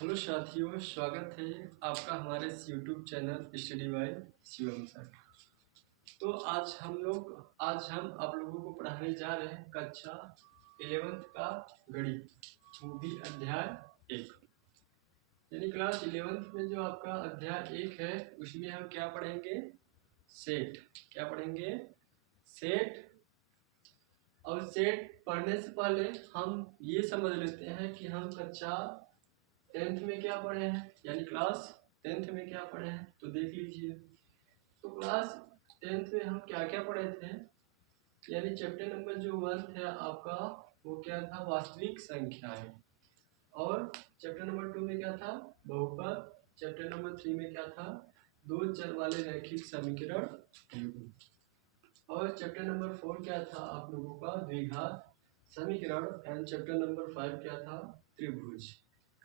Hello साथियों, स्वागत है आपका हमारे इस YouTube channel study bye Shivam sir. तो आज हम आप लोगों को पढ़ाने जा रहे हैं कक्षा 11th का गणित, वो भी अध्याय 1। यानी क्लास 11th में जो आपका अध्याय 1 है उसमें हम क्या पढ़ेंगे? सेट। क्या पढ़ेंगे? सेट। और सेट पढ़ने से पहले हम ये समझ लेते हैं कि हम कक्षा 10th में क्या पढ़े हैं, यानी क्लास 10th में क्या पढ़े हैं। तो देख लीजिए, तो क्लास 10th में हम क्या क्या पढ़े थे। यानी चैप्टर नंबर जो 1 है आपका, वो क्या था? वास्तविक संख्याएं। और चैप्टर नंबर 2 में क्या था? बहुपद। चैप्टर नंबर 3 में क्या था? दो चर वाले रैखिक समीकरण युग्म। और चैप्टर नंबर 4 क्या था आप लोगों का? द्विघात समीकरण। एंड चैप्टर नंबर 5 क्या था? त्रिभुज।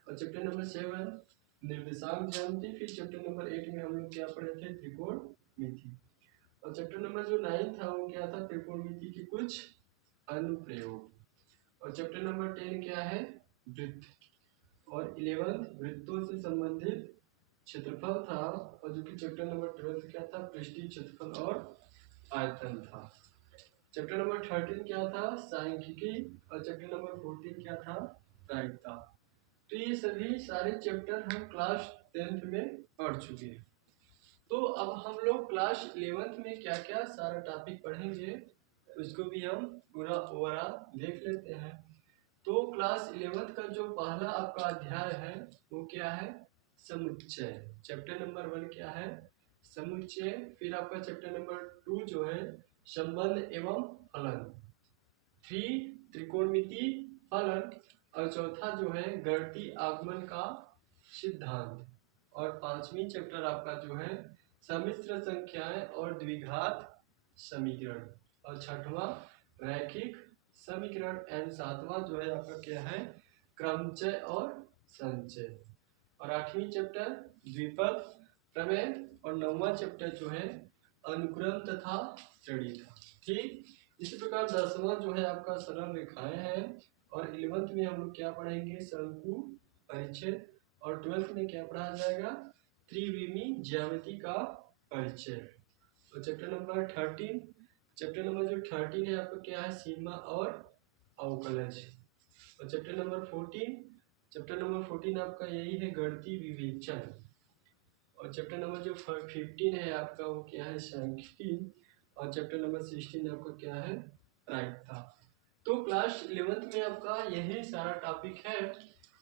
और चैप्टर नंबर 7 निर्देशांक ज्यामिति। फिर चैप्टर नंबर 8 में हम लोग क्या पढ़े थे? त्रिकोणमिति। और चैप्टर नंबर जो 9 था वो क्या था? त्रिकोणमिति के कुछ अनुप्रयोग। और चैप्टर नंबर 10 क्या है? वृत्त। और 11 वृत्तों से संबंधित क्षेत्रफल था। और जो कि चैप्टर नंबर 12 क्या था? पृष्ठीय क्षेत्रफल और आयतन था। चैप्टर नंबर 13 क्या था? सांख्यिकी। और चैप्टर नंबर 14 क्या था? प्रायिकता। तो ये सभी सारे चैप्टर हम क्लास 10th में पढ़ चुके हैं। तो अब हम लोग क्लास 11th में क्या क्या सारा टॉपिक पढ़ेंगे उसको भी हम पूरा ओवरऑल देख लेते हैं। तो क्लास 11th का जो पहला आपका अध्याय है वो क्या है? समुच्चय। चैप्टर नंबर 1 क्या है? समुच्चय। फिर आपका चैप्टर नंबर 2 जो है संबंध एवं फलन। 3 त्रिकोणमिति फलन। और चौथा जो है गणितीय आगमन का सिद्धांत। और 5वीं चैप्टर आपका जो है सम्मिश्र संख्याएं और द्विघात समीकरण। और 6वां रैखिक समीकरण। एंड 7वां जो है आपका क्या है? क्रमचय और संचय। और 8वीं चैप्टर द्विपद प्रमेय। और 9वां चैप्टर जो है अनुक्रम तथा श्रेणी था। ठीक इसी प्रकार 10वां जो है आपका सरल रेखाएं हैं। और 11th में हम लोग क्या पढ़ेंगे? शंकु परिच्छेद। और 12th में क्या पढ़ा जाएगा? त्रिविमीय ज्यामिति का परिचय। और चैप्टर नंबर 13 है आपका क्या है? सीमा और अवकलज। और चैप्टर नंबर 14 आपका यही है गणितीय विवेचन। और चैप्टर नंबर जो 15 है आपका वो क्या है? सांख्यिकी। और चैप्टर नंबर 16 आपका क्या है? प्रायिकता। तो क्लास 11th में आपका यही सारा टॉपिक है।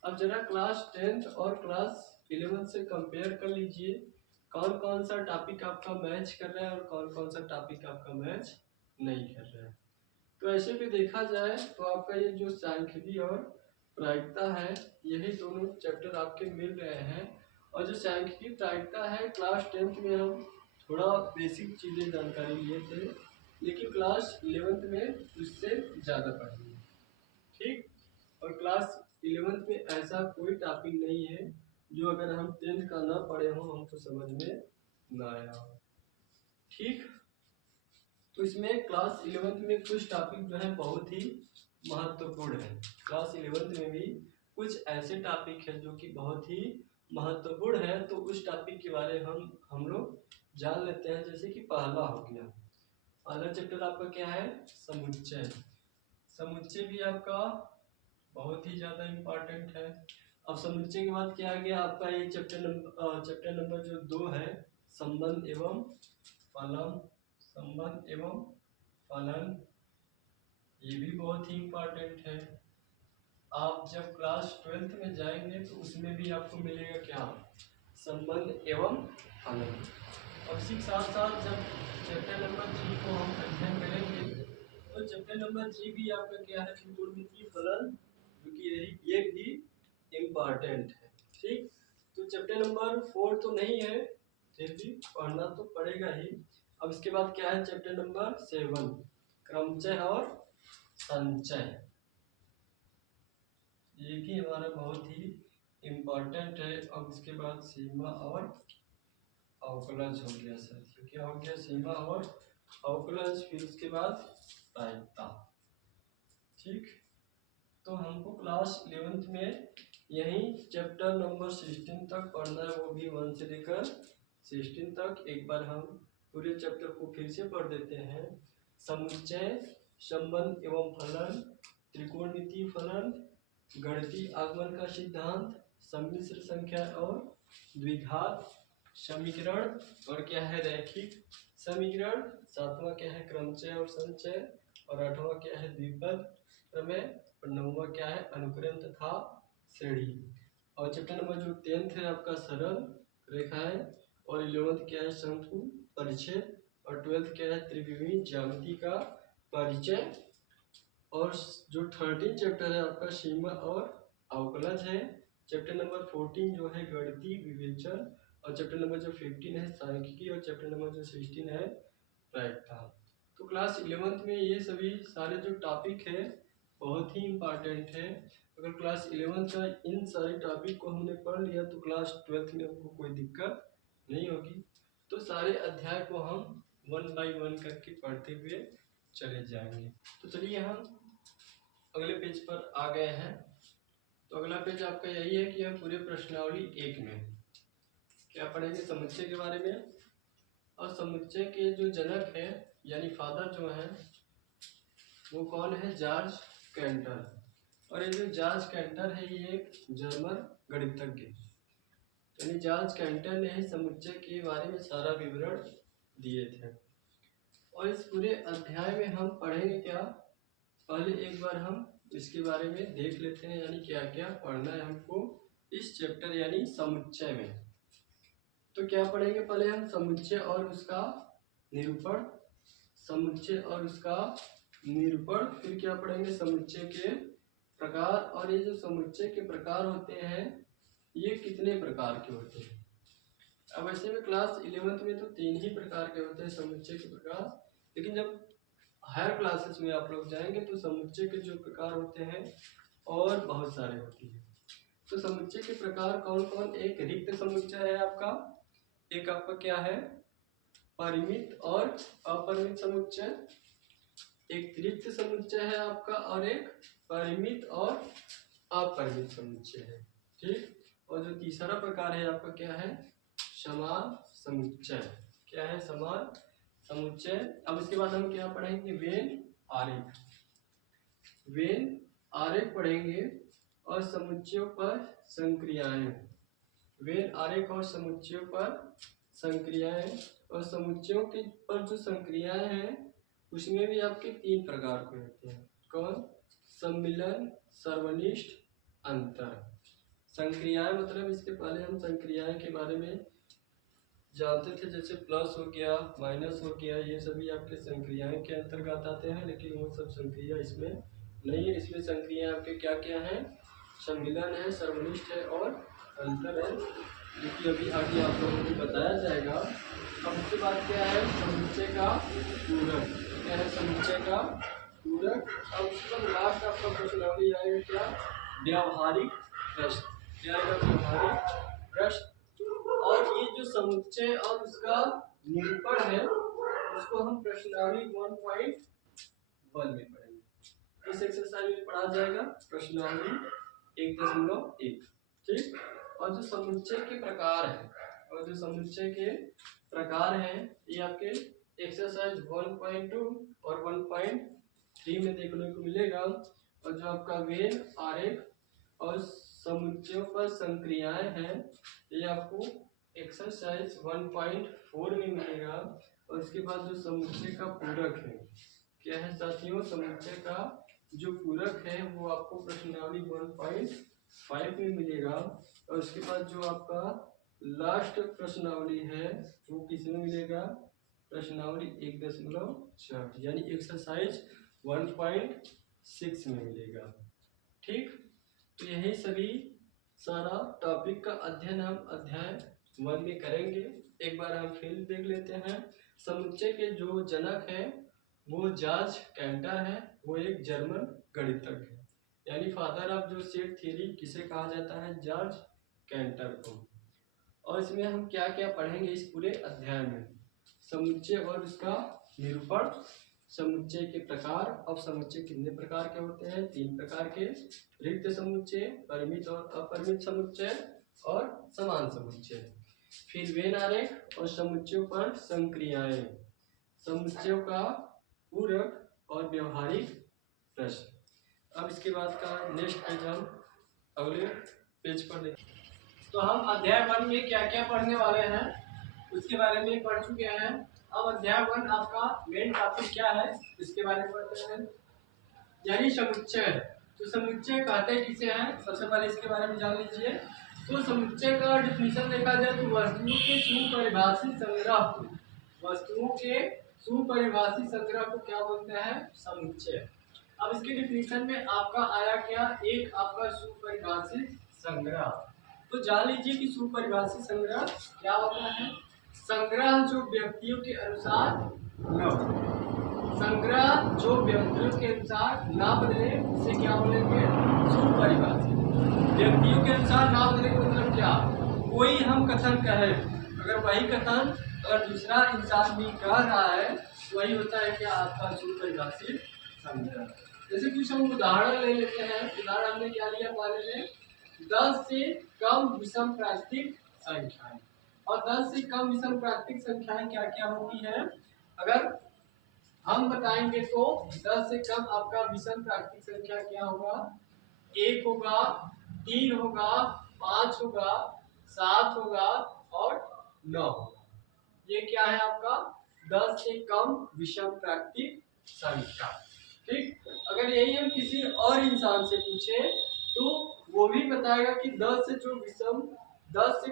अब जरा क्लास 10th और क्लास 11th से कंपेयर कर लीजिए, कौन कौन सा टॉपिक आपका मैच कर रहा है और कौन कौन सा टॉपिक आपका मैच नहीं कर रहा है। तो ऐसे भी देखा जाए तो आपका ये जो सांख्यिकी और प्रायिकता है, यही दोनों चैप्टर आपके मिल रहे हैं। और जो सांख्यिकी प्रायिकता है क्लास 10th में हम थोड़ा बेसिक चीज़ें जानकारी लिए थे, लेकिन क्लास 11th में उससे ज़्यादा पढ़ेंगे। ठीक। और क्लास 11th में ऐसा कोई टॉपिक नहीं है जो अगर हम 10th का ना पढ़े हो हमको समझ में ना आया हो। ठीक। तो इसमें क्लास 11th में कुछ टॉपिक जो है बहुत ही महत्वपूर्ण है। क्लास 11th में भी कुछ ऐसे टॉपिक है जो कि बहुत ही महत्वपूर्ण है। तो उस टॉपिक के बारे में हम लोग जान लेते हैं। जैसे कि पहला हो गया, पहला चैप्टर आपका क्या है? समुच्चय। समुच्चय भी आपका बहुत ही ज्यादा इम्पोर्टेंट है। अब समुच्चय के बाद क्या आ गया आपका? ये चैप्टर नंबर जो 2 है संबंध एवं फलन। संबंध एवं फलन ये भी बहुत ही इम्पोर्टेंट है। आप जब क्लास 12th में जाएंगे तो उसमें भी आपको मिलेगा क्या? संबंध एवं फलन। अब इसी के साथ साथ जब चैप्टर नंबर 3 को हम अध्ययन करेंगे तो चैप्टर नंबर 3 भी आपका क्या है? त्रिकोणमितीय फलन, जो कि ये भी इम्पोर्टेंट है। ठीक। तो चैप्टर नंबर 4 तो नहीं है, फिर भी पढ़ना तो पड़ेगा ही। अब इसके बाद क्या है? चैप्टर नंबर 7 क्रमचय और संचय। ये भी हमारा बहुत ही इम्पोर्टेंट है। अब इसके बाद सीमा और अवकलज हो गया साथियों। क्या हो गया? सीमा और अवकलज। फिर उसके बाद प्रायिकता। ठीक। तो हमको क्लास 11th में यही चैप्टर नंबर 16 तक पढ़ना है, वो भी 1 से लेकर 16 तक। एक बार हम पूरे चैप्टर को फिर से पढ़ देते हैं। समुच्चय, संबंध एवं फलन, त्रिकोणमितीय फलन, गणितीय आगमन का सिद्धांत, सम्मिश्र संख्या और द्विघात समीकरण, और क्या है रैखिक समीकरण, सातवां क्या है क्रमचय और संचय, और आठवां क्या है द्विपद प्रमेय, और नौवां क्या है अनुकरण तथा श्रेणी। और चैप्टर नंबर जो 10th है आपका सरल रेखाएं, और 11th क्या है शंकु परिचय, और 12th क्या है त्रिविमीय ज्यामिति का परिचय, और जो 13 चैप्टर है आपका सीमा और अवकलज है। चैप्टर नंबर 14 जो है गणितीय विवेचन, और चैप्टर नंबर जो 15 है सांख्यिकी, और चैप्टर नंबर जो 16 है प्रायिकता। तो क्लास 11th में ये सभी सारे जो टॉपिक है बहुत ही इम्पोर्टेंट है। अगर क्लास 11th का इन सारे टॉपिक को हमने पढ़ लिया तो क्लास 12th में हमको कोई दिक्कत नहीं होगी। तो सारे अध्याय को हम 1 by 1 करके पढ़ते हुए चले जाएंगे। तो चलिए हम अगले पेज पर आ गए हैं। तो अगला पेज आपका यही है कि हम पूरे प्रश्नावली 1 में क्या पढ़ेंगे, समुच्चय के बारे में। और समुच्चय के जो जनक है यानी फादर जो है वो कौन है, जॉर्ज कैंटर। और ये जो जॉर्ज कैंटर है ये एक जर्मन गणितज्ञ, यानी जॉर्ज कैंटर ने ही समुच्चय के बारे में सारा विवरण दिए थे। और इस पूरे अध्याय में हम पढ़ेंगे क्या, पहले एक बार हम इसके बारे में देख लेते हैं, यानी क्या क्या पढ़ना है हमको इस चैप्टर यानी समुच्चय में। तो क्या पढ़ेंगे, पहले हम समुच्चय और उसका निरूपण, समुच्चय और उसका निरूपण, फिर क्या पढ़ेंगे समुच्चय के प्रकार। और ये जो समुच्चय के प्रकार होते हैं ये कितने प्रकार के होते हैं। अब ऐसे में क्लास 11th में तो 3 ही प्रकार के होते हैं समुच्चय के प्रकार, लेकिन जब हायर क्लासेस में आप लोग जाएंगे तो समुच्चय के जो प्रकार होते हैं और बहुत सारे होते हैं। तो समुच्चय के प्रकार कौन कौन, एक रिक्त समुच्चय है आपका, एक आपका क्या है परिमित और अपरिमित समुच्चय, एक त्रित्व समुच्चय है आपका, और एक परिमित और अपरिमित समुच्चय है। ठीक, और जो तीसरा प्रकार है आपका क्या है समान समुच्चय, क्या है समान समुच्चय। अब इसके बाद हम क्या पढ़ेंगे, वेन आरेख, वेन आरेख पढ़ेंगे, और समुच्चयों पर संक्रियाएं, वेन आरेख और समुच्चयों पर संक्रियाएं। और समुच्चयों के पर जो संक्रियाएं हैं उसमें भी आपके 3 प्रकार के होते हैं, कौन, सम्मिलन, सर्वनिष्ठ, अंतर। संक्रियाएं मतलब इसके पहले हम संक्रियाएं के बारे में जानते थे, जैसे प्लस हो गया माइनस हो गया, ये सभी आपके संक्रियाएं के अंतर्गत आते हैं, लेकिन वो सब संक्रिया इसमें नहीं है। इसमें संक्रिया आपके क्या क्या है, सम्मिलन है, सर्वनिष्ठ है और अंतर है, जो कि अभी आगे आप लोगों को बताया जाएगा। अब उसके बाद क्या है समुच्चय का पूरक, क्या है समुच्चय का पूरक। अब उसके बाद लास्ट आपका प्रश्नावली आएगा क्या, व्यावहारिक प्रश्न, क्या आएगा व्यावहारिक प्रश्न। और ये जो समुच्चय और उसका निरूपण है उसको हम प्रश्नावली 1.1 में पढ़ेंगे। इस एक्सरसाइज में पढ़ा जाएगा प्रश्नावली 1.1। ठीक, और जो समुच्चय के प्रकार है, और जो समुच्चय के प्रकार हैं ये आपके एक्सरसाइज 1.2 और 1.3 में देखने को मिलेगा। और जो आपका वेन आरेख और समुच्चयों पर संक्रियाएं हैं ये आपको एक्सरसाइज 1.4 में मिलेगा। और उसके बाद जो समुच्चय का पूरक है, क्या है साथियों, समुच्चय का जो पूरक है वो आपको प्रश्नावली 1.5 में मिलेगा। और उसके बाद जो आपका लास्ट प्रश्नावली है वो किसमें मिलेगा, प्रश्नावली 1.4 यानी एक्सरसाइज 1.6 में मिलेगा। ठीक, तो यही सभी सारा टॉपिक का अध्ययन हम अध्याय 1 में करेंगे। एक बार हम फिर देख लेते हैं। समुच्चय के जो जनक है वो जॉर्ज कैंटर है, वो एक जर्मन गणितज्ञ है, यानी फादर ऑफ जो सेट थ्योरी किसे कहा जाता है, जॉर्ज कैंटर को। और इसमें हम क्या क्या पढ़ेंगे इस पूरे अध्याय में, समुच्चय और उसका निरूपण, समुच्चय के प्रकार। अब समुच्चय कितने प्रकार के होते हैं? 3 प्रकार के, रिक्त समुच्चय, परिमित और अपरिमित समुच्चय और समान समुच्चय। फिर वेन आरेख और समुच्चयों पर संक्रियाएं, समुच्चयों का पूरक और व्यवहारिक प्रश्न। अब इसके बाद का नेक्स्ट पेज हम अगले पेज पर देखें। तो हम अध्याय 1 में क्या क्या पढ़ने वाले हैं उसके बारे में पढ़ चुके हैं। अब अध्याय 1 आपका मेन टॉपिक क्या है इसके बारे में पढ़ते हैं, यानी समुच्चय। तो समुच्चय कहते किसे हैं, सबसे पहले इसके बारे में जान लीजिए। तो समुच्चय का डिफिनीशन देखा जाए तो वस्तुओं के सुपरिभाषित संग्रह को, वस्तुओं के सुपरिभाषित संग्रह को क्या बोलते हैं? समुच्चय। अब इसके डिफिनीशन में आपका आया क्या? एक आपका सुपरिभाषित संग्रह। तो जान लीजिए कि सुपरिभाषित संग्रह क्या होता है। संग्रह जो व्यक्तियों के अनुसार न, संग्रह जो व्यक्तियों के अनुसार ना बदले उसे क्या बोलेंगे? सुपरिभाषित। व्यक्तियों के अनुसार ना बदले मतलब क्या? कोई हम कथन कहें, अगर वही कथन अगर दूसरा इंसान भी कह रहा है वही होता है क्या? आपका सुपरिभाषित संग्रह। जैसे कुछ हम उदाहरण ले लेते हैं। उदाहरण हमने क्या लिया पहले में, 10 से कम विषम प्राकृतिक संख्याएं। और 10 से कम विषम प्राकृतिक संख्याएं क्या क्या होती है? अगर हम बताएंगे तो 10 से कम आपका विषम प्राकृतिक संख्या क्या होगा? 1 होगा, 3 होगा, 5 होगा, 7 होगा और 9 होगा। ये क्या है आपका? 10 से कम विषम प्राकृतिक संख्या। ठीक, अगर यही हम किसी और इंसान से पूछे तो वो भी बताएगा कि 10 से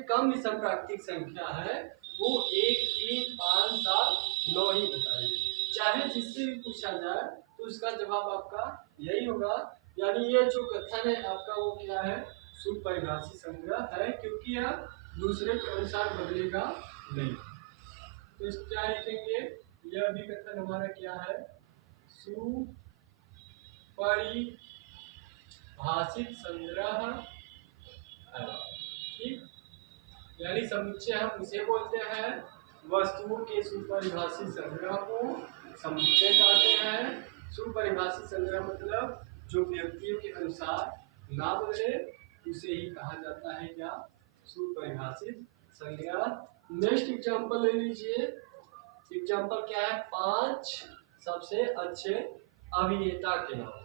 कम विषम प्राकृतिक संख्या है वो 1, 3, 5, 7, 9 ही बताएगी। चाहे जिससे भी पूछा जाए तो उसका जवाब आपका यही होगा। यानी ये जो कथन है आपका वो क्या है? सुपरिभाषित संग्रह है, क्योंकि यह दूसरे के अनुसार बदलेगा नहीं। तो इस क्या लिखेंगे? यह भी कथन हमारा क्या है? सुपरिभाषित संग्रह है। ठीक, यानी समुच्चय हम उसे बोलते हैं, वस्तुओं के सुपरिभाषित संग्रह को समुच्चय कहते हैं। सुपरिभाषित संग्रह मतलब जो व्यक्तियों के अनुसार ना बदले उसे ही कहा जाता है क्या? सुपरिभाषित संग्रह। नेक्स्ट एग्जांपल ले लीजिए। एग्जांपल क्या है? 5 सबसे अच्छे अभिनेता के नाम।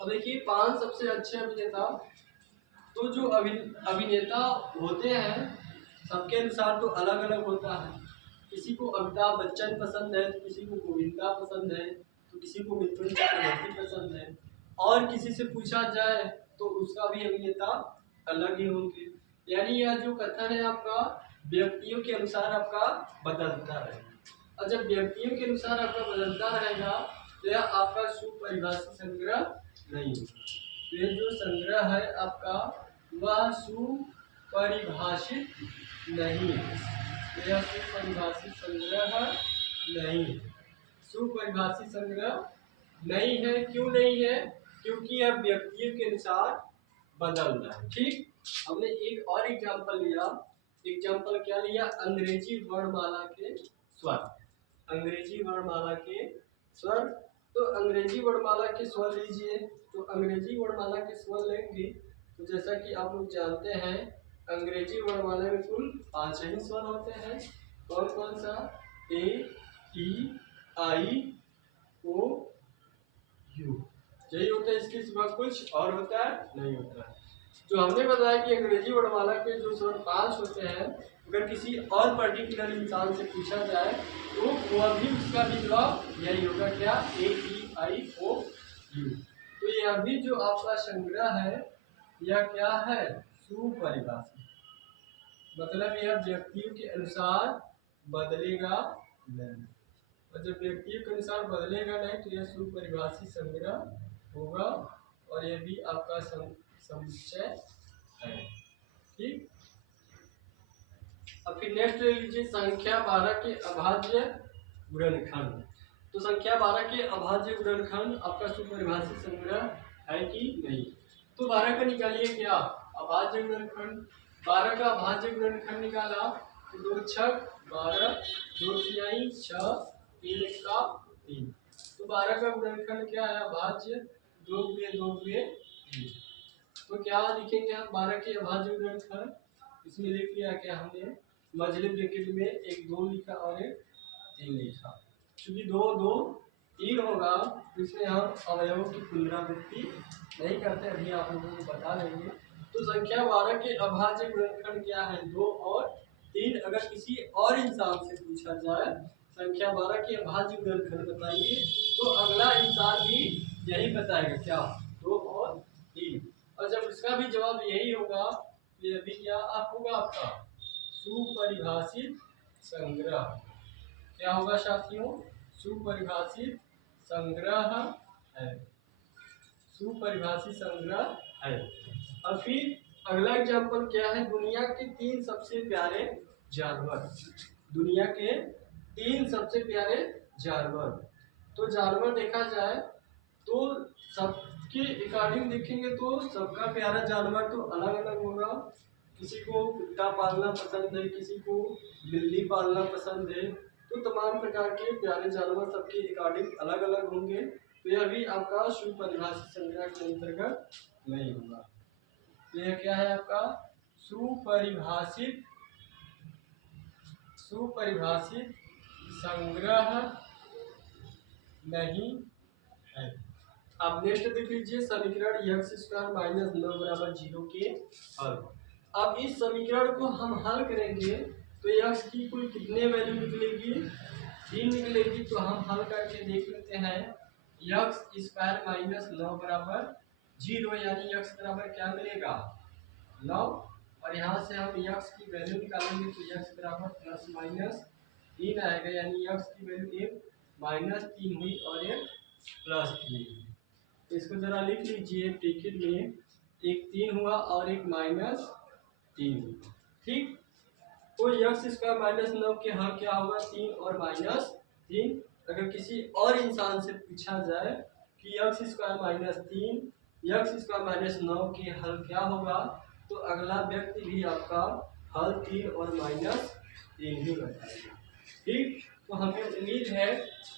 अब देखिए 5 सबसे अच्छे अभिनेता, तो जो अभिनेता होते हैं सबके अनुसार तो अलग अलग होता है। किसी को अमिताभ बच्चन पसंद है, तो किसी को गोविंदा पसंद है, तो किसी को मिथुन चक्रवर्ती पसंद है। और किसी से पूछा जाए तो उसका भी अभिनेता अलग ही होंगे। यानी यह जो कथन है आपका व्यक्तियों के अनुसार आपका बदलता है। और जब व्यक्तियों के अनुसार आपका बदलता रहेगा तो यह आपका सुपरिभाषित संग्रह नहीं होगा। ये जो संग्रह है आपका वह सुपरिभाषित नहीं है, यह सुपरिभाषित संग्रह नहीं है। सुपरिभाषित संग्रह नहीं है। क्यों नहीं है? क्योंकि यह व्यक्तियों के अनुसार बदल रहा है। ठीक, हमने एक और एग्जांपल लिया। एग्जांपल क्या लिया? अंग्रेजी वर्णमाला के स्वर। अंग्रेजी वर्णमाला के स्वर। तो अंग्रेजी वर्णमाला के स्वर लीजिए। तो अंग्रेजी वर्णमाला के स्वर लेंगे तो जैसा कि आप लोग जानते हैं अंग्रेजी वर्णमाला में कुल 5 ही स्वर होते हैं। कौन कौन सा? ए, ई, आई, ओ, यू, यही होता है। इसके सिवा कुछ और होता है? नहीं होता है। जो हमने बताया कि अंग्रेजी वर्णमाला के जो स्वर 5 होते हैं, अगर किसी और पर्टिकुलर इंसान से पूछा जाए तो वह भी उसका भी जवाब यही होगा क्या? ए, ई, आई, ओ, यू। तो यह भी जो आपका संग्रह है यह क्या है? सुपरिभाषित। मतलब यह व्यक्तियों के अनुसार बदलेगा नहीं। और जब व्यक्तियों के अनुसार बदलेगा नहीं तो यह सुपरिभाषित संग्रह होगा और यह भी आपका समुच्चय है। ठीक, अब फिर नेक्स्ट ले लीजिए संख्या 12 के अभाज्य गुणनखंड। तो संख्या 12 के अभाज्य गुणनखंड आपका सुपरिभाषित संग्रह है कि नहीं? तो 12 का निकालिए क्या? अभाज्य गुणनखंड। 12 का अभाज्य गुणनखंड निकाला तो 2 छक 12, 2 तिहाई 6, 3 का 3। तो 12 का गुणनखंड क्या है? अभाज्य 2 गुणे 2 गुणे 3। तो क्या लिखेंगे हम 12 के अभाज्य गुणनखंड? इसमें लिख लिया क्या हमने, मझले ब्रैकेट में एक 2 लिखा और एक 3 लिखा। क्योंकि 2 2 3 होगा तो इसमें हम अवयवों की पुनरावृत्ति नहीं करते, अभी आप लोगों को बता देंगे। तो संख्या 12 के अभाज्य गुणनखंड क्या है? 2 और 3। अगर किसी और इंसान से पूछा जाए संख्या 12 के अभाज्य गुणनखंड बताइए, तो अगला इंसान भी यही बताएगा, क्या? 2 और 3। और जब इसका भी जवाब यही होगा तो ये भी क्या आप होगा आपका सुपरिभाषित संग्रह। क्या होगा साथियों? सुपरिभाषित संग्रह है। सुपरिभाषित संग्रह है। और फिर अगला एग्जांपल क्या है? दुनिया के 3 सबसे प्यारे जानवर। दुनिया के 3 सबसे प्यारे जानवर। तो जानवर देखा जाए तो सबके अकॉर्डिंग देखेंगे तो सबका प्यारा जानवर तो अलग अलग होगा। किसी को कुत्ता पालना पसंद है, किसी को बिल्ली पालना पसंद है। तो तमाम प्रकार के प्यारे जानवर सबके अकॉर्डिंग अलग अलग होंगे। तो यह भी आपका सुपरिभाषित संग्रह के अंतर्गत नहीं होगा। तो यह क्या है आपका सुपरिभाषित संग्रह नहीं है। अब नेक्स्ट देख लीजिए समीकरण x स्क्वायर माइनस 9 बराबर 0 के हल। अब इस समीकरण को हम हल करेंगे तो x की कुल कितने वैल्यू निकलेगी? 3 निकलेगी। तो हम हल करके देख लेते हैं। x स्क्वायर माइनस 9 बराबर 0 यानी x बराबर क्या मिलेगा? 9। और यहाँ से हम x की वैल्यू निकालेंगे तो x बराबर प्लस माइनस 3 आएगा, यानी x की वैल्यू एक माइनस 3 हुई और एक प्लस 3 हुई। इसको जरा लिख लीजिए ब्रैकेट में, एक 3 हुआ और एक माइनस 3 हुआ। ठीक। तो x स्क्वायर माइनस 9 के हल क्या होगा? 3 और माइनस 3। अगर किसी और इंसान से पूछा जाए कि x square minus 3 x square minus 9 के हल क्या होगा, तो अगला व्यक्ति भी आपका हल 3 और माइनस 3 ही बताएगा। ठीक। तो हमें उम्मीद है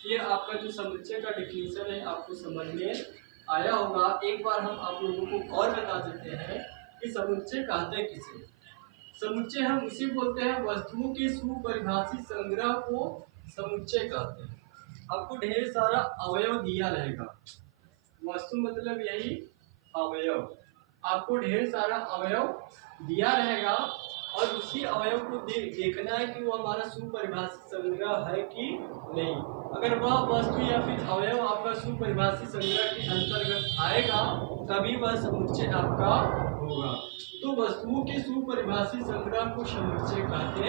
कि आपका जो समुच्चय का डिफिनीशन है आपको समझ में आया होगा। एक बार हम आप लोगों को और बता देते हैं कि समुच्चय कहते किसे? समुच्चय हम उसे बोलते हैं वस्तुओं के सुपरिभाषित संग्रह को समुच्चय कहते हैं। आपको ढेर सारा अवयव दिया रहेगा। वस्तु मतलब यही अवयव। आपको ढेर सारा अवयव दिया रहेगा और उसी अवयव को देखना है कि वो हमारा सुपरिभाषित संग्रह है कि नहीं। अगर वह वस्तु या फिर अवयव आपका सुपरिभाषित संग्रह के अंतर्गत आएगा तभी वह समुच्चय आपका होगा। तो वस्तुओं के सुपरिभाषित संग्रह को समुच्चय कहते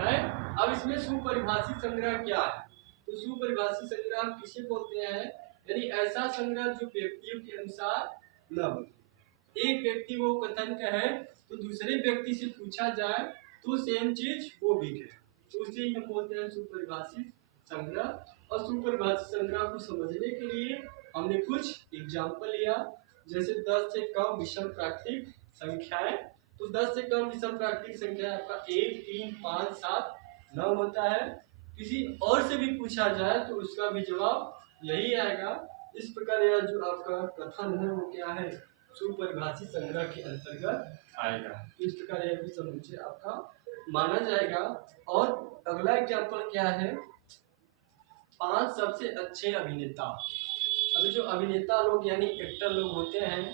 हैं। अब इसमें सुपरिभाषित संग्रह क्या है? तो सुपरिभाषित संग्रह किसे बोलते हैं? यानी ऐसा संग्रह जो व्यक्तियों के अनुसार न बदले। एक व्यक्ति वो कथन कहे तो दूसरे व्यक्ति से पूछा जाए तो सेम चीज वो भी कहे, तो उसे ही हम बोलते हैं सुपरिभाषित संग्रह। और सुपरिभाषित संग्रह को समझने के लिए हमने कुछ एग्जाम्पल लिया, जैसे 10 से कम विषम प्राकृतिक संख्याएं। तो 10 से कम विषम प्राकृतिक संख्या आपका 1, 3, 5, 7, 9 होता है। किसी और से भी पूछा जाए तो उसका भी जवाब यही आएगा। इस प्रकार यह जो आपका कथन है वो क्या है? सुपरिभाषित संग्रह के अंतर्गत आएगा। इस प्रकार यह भी समुच्चय आपका माना जाएगा। और अगला एग्जाम्पल क्या है? 5 सबसे अच्छे अभिनेता। अभी जो अभिनेता लोग यानी एक्टर लोग होते हैं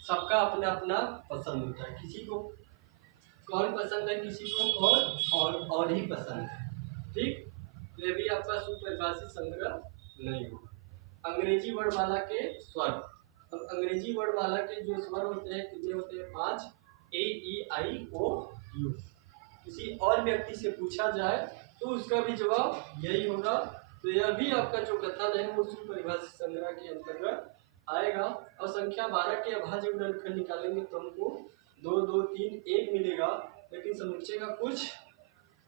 सबका अपना अपना पसंद होता है। किसी को कौन पसंद है, किसी को कौन और ही पसंद है। ठीक। तो ये भी आपका सुपरिभाषित संग्रह नहीं होगा। अंग्रेजी वर्णमाला के स्वर। अब अंग्रेजी वर्णमाला के जो स्वर होते हैं कितने होते हैं? 5 A E I O U। किसी और व्यक्ति से पूछा जाए तो उसका भी जवाब यही होगा। तो यह भी आपका जो कथन है वो सुपरिभाषित संग्रह के अंतर्गत आएगा। और संख्या 12 के अभाज्य गुणनखंड निकालेंगे तो हमको 2 2 3 1 मिलेगा। लेकिन समुच्चय का कुछ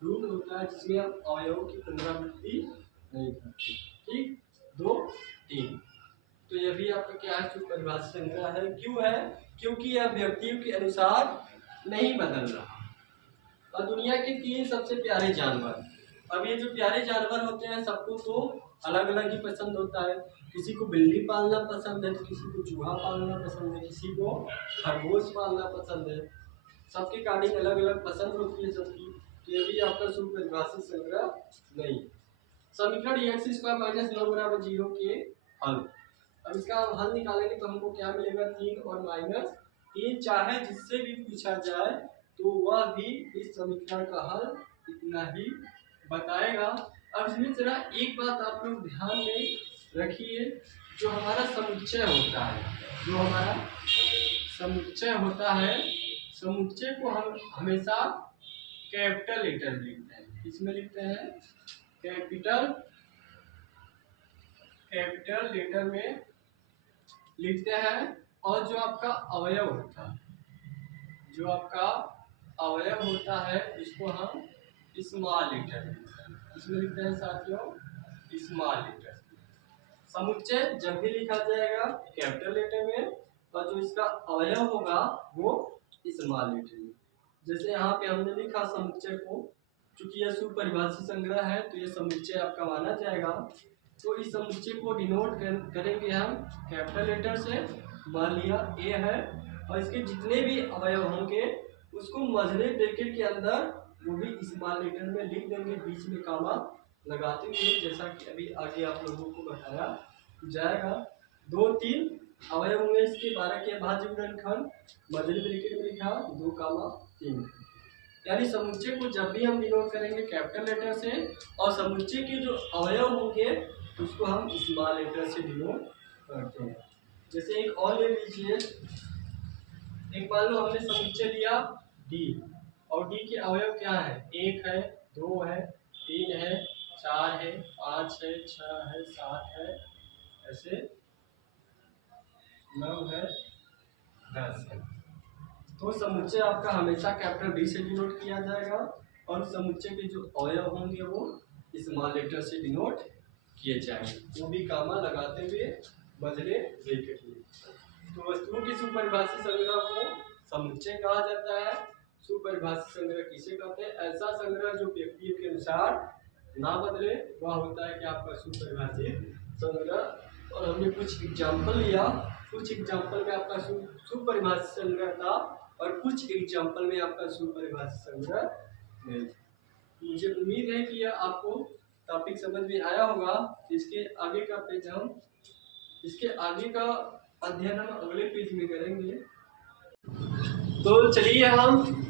रूल होता है जिसमें हम अवयवों की पुनरावृत्ति नहीं करते। ठीक। 2 3। तो यह भी आपका क्या है? सुपरिभाषित संग्रह है। क्यों है? क्योंकि यह व्यक्तियों के अनुसार नहीं बदल रहा। और दुनिया के 3 सबसे प्यारे जानवर। अब ये जो प्यारे जानवर होते हैं सबको तो अलग अलग ही पसंद होता है। किसी को बिल्ली पालना पसंद है तो किसी को चूहा पालना पसंद है, किसी को खरगोश पालना पसंद है। सबकी गार्डिंग अलग अलग पसंद होती है सबकी। तो ये भी आपका सुपरिभाषित संग्रह नहीं। समीकरण एक्स स्क्वायर माइनस 9 बराबर 0 के हल। अब इसका हम हल निकालेंगे तो हमको क्या मिलेगा, 3 और -3। चाहे जिससे भी पूछा जाए तो वह भी इस समीकरण का हल इतना ही बताएगा। अब इसमें जरा एक बात आप लोग ध्यान में रखिए, जो हमारा समुच्चय होता है, जो हमारा समुच्चय होता है, समुच्चय को हम हमेशा कैपिटल लेटर में लिखते हैं। किसमें लिखते हैं, कैपिटल लेटर में लिखते हैं। और जो आपका अवयव होता है, जो आपका अवयव होता है इसको हम स्मॉल लेटर में लिखते हैं। इसमें लिखते हैं साथियों स्मॉल लेटर। समुच्चय जब भी लिखा जाएगा कैपिटल लेटर में, और जो इसका अवयव होगा वो स्मॉल लेटर में। जैसे यहाँ पे हमने लिखा समुच्चय को, चूंकि यह सुपरिभाषित संग्रह है तो ये समुच्चय आपका माना जाएगा। तो इस समुच्चय को डिनोट करेंगे हम कैपिटल लेटर से। मान लिया ए है और इसके जितने भी अवयव होंगे उसको मझले ब्रैकेट के अंदर वो भी स्मॉल लेटर में लिख देंगे, बीच में कामा लगाते हुए, जैसा कि अभी आगे आप लोगों को बताया जाएगा। 2-3 अवयव होंगे इसके, 12 के अभाज्य गुणनखंड, मझले ब्रैकेट में लिखा 2, 3। यानी समुच्चय को जब भी हम डिनोट करेंगे कैपिटल लेटर से, और समुच्चय के जो अवयव होंगे उसको हम स्मॉल लेटर से डिनोट करते हैं। जैसे एक और ले लीजिए, एक मान लो हमने समुच्चय लिया डी, और डी के अवयव क्या है, 1 है, 2 है, 3 है, 4 है, 5 है, 6 है, 7 है, ऐसे 9 है, 10 है। तो समुच्चय आपका हमेशा कैपिटल डी से डिनोट किया जाएगा, और समुच्चय के जो अवयव होंगे वो स्मॉल लेटर से डिनोट किए जाएंगे, वो भी कामा लगाते हुए मझले ब्रैकेट में। तो वस्तुओं की सुपरिभाषित संग्रह को समुच्चय कहा जाता है। सुपरिभाषित संग्रह किसे कहते हैं, ऐसा संग्रह जो व्यक्तियों के अनुसार ना बदले, वह होता है कि आपका सुपरिभाषित संग्रह। और हमने कुछ एग्जाम्पल लिया, कुछ एग्जाम्पल में आपका सुपरिभाषित संग्रह था और कुछ एग्जाम्पल में आपका सुपरिभाषित संग्रह नहीं। मुझे उम्मीद है कि यह आपको टॉपिक समझ में आया होगा। इसके आगे का पेज हम, इसके आगे का अध्ययन हम अगले पेज में करेंगे। तो चलिए हम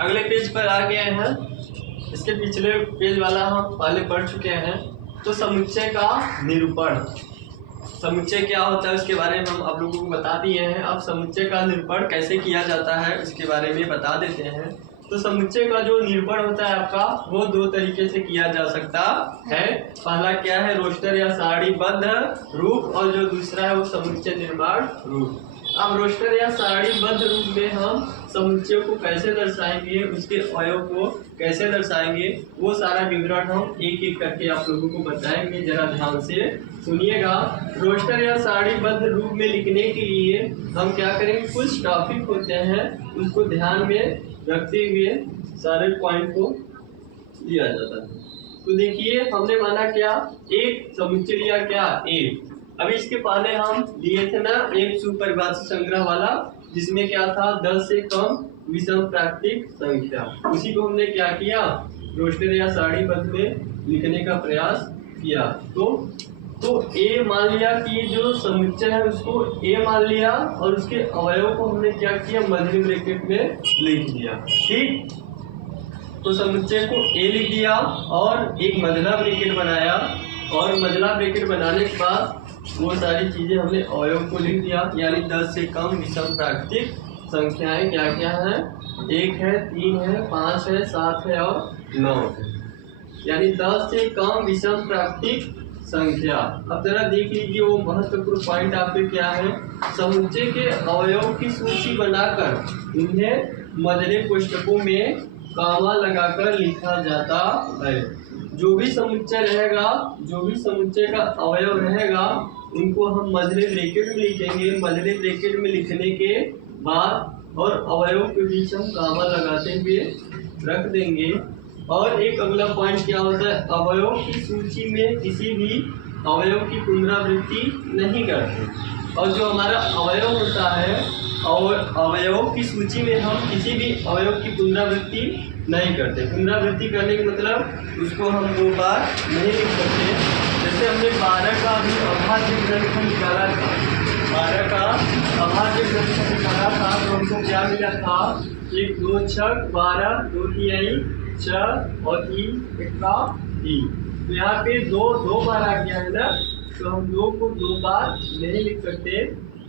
अगले पेज पर आ गए हैं। इसके पिछले पेज वाला हम पहले पढ़ चुके हैं। तो समुच्चय का निरूपण, समुच्चय क्या होता है उसके बारे में हम आप लोगों को बता दिए हैं। अब समुच्चय का निरूपण कैसे किया जाता है उसके बारे में बता देते हैं। तो समुच्चय का जो निरूपण होता है आपका, वो 2 तरीके से किया जा सकता है। पहला क्या है, रोस्टर या सारणीबद्ध रूप, और जो दूसरा है वो समुच्चय निर्माण रूप। अब रोस्टर या सारणीबद्ध रूप में हम समुच्चय को कैसे दर्शाएंगे, उसके अवयव को कैसे दर्शाएंगे, वो सारा विवरण हम एक एक करके आप लोगों को बताएंगे। जरा ध्यान से सुनिएगा। रोस्टर या सारणीबद्ध रूप में लिखने के लिए हम क्या करेंगे, कुछ टॉपिक होते हैं उसको ध्यान में रखते हुए सारे पॉइंट को लिया जाता है। तो देखिए हमने माना क्या, एक समुच्चय लिया क्या, ए। अभी इसके पहले हम लिए थे ना एक सुपरिभाषित संग्रह वाला, जिसमें क्या था, 10 से कम विषम प्राकृतिक संख्या। उसी को हमने क्या किया, रोस्टर या सारणीबद्ध में लिखने का प्रयास किया। तो ए मान लिया कि जो समुच्चय है उसको ए मान लिया, और उसके अवयव को हमने क्या किया, मझले ब्रैकेट में लिख दिया। ठीक, तो समुच्चय को ए लिख दिया और एक मझला ब्रैकेट बनाया, और मझला ब्रैकेट बनाने के बाद वो सारी चीजें हमने अवयव को लिख दिया। यानी 10 से कम विषम प्राकृतिक संख्याएं क्या क्या है, 1 है, 3 है, 5 है, 7 है और 9 है। यानी 10 से कम विषम प्राकृतिक संख्या। अब जरा देख लीजिए वो महत्वपूर्ण पॉइंट आपके क्या है, समुच्चय के अवयव की सूची बनाकर उन्हें मझले कोष्ठकों में कामा लगाकर लिखा जाता है। जो भी समुच्चय रहेगा, जो भी समुच्चय का अवयव रहेगा, उनको हम मझले ब्रैकेट में लिखेंगे। मझले ब्रैकेट में लिखने के बाद और अवयव के बीच हम कामा लगाते हुए रख देंगे। और एक अगला पॉइंट क्या होता है, अवयव की सूची में किसी भी अवयव की पुनरावृत्ति नहीं करते। और जो हमारा अवयव होता है और अवयवों की सूची में हम किसी भी अवयव की पुनरावृत्ति नहीं करते। पुनरावृत्ति करने का मतलब उसको हम 2 बार नहीं लिख सकते। जैसे हमने 12 का भी अभाज्य ग्रंथ निकाला था, 12 का अभाज्य ग्रंथ निकाला था तो हमको क्या मिला था, 1 2 6 12, 2 तिहाई 6 और 3 1 3। तो यहाँ पे 2 बार आ गया है ना, तो हम 2 को 2 बार नहीं लिख सकते।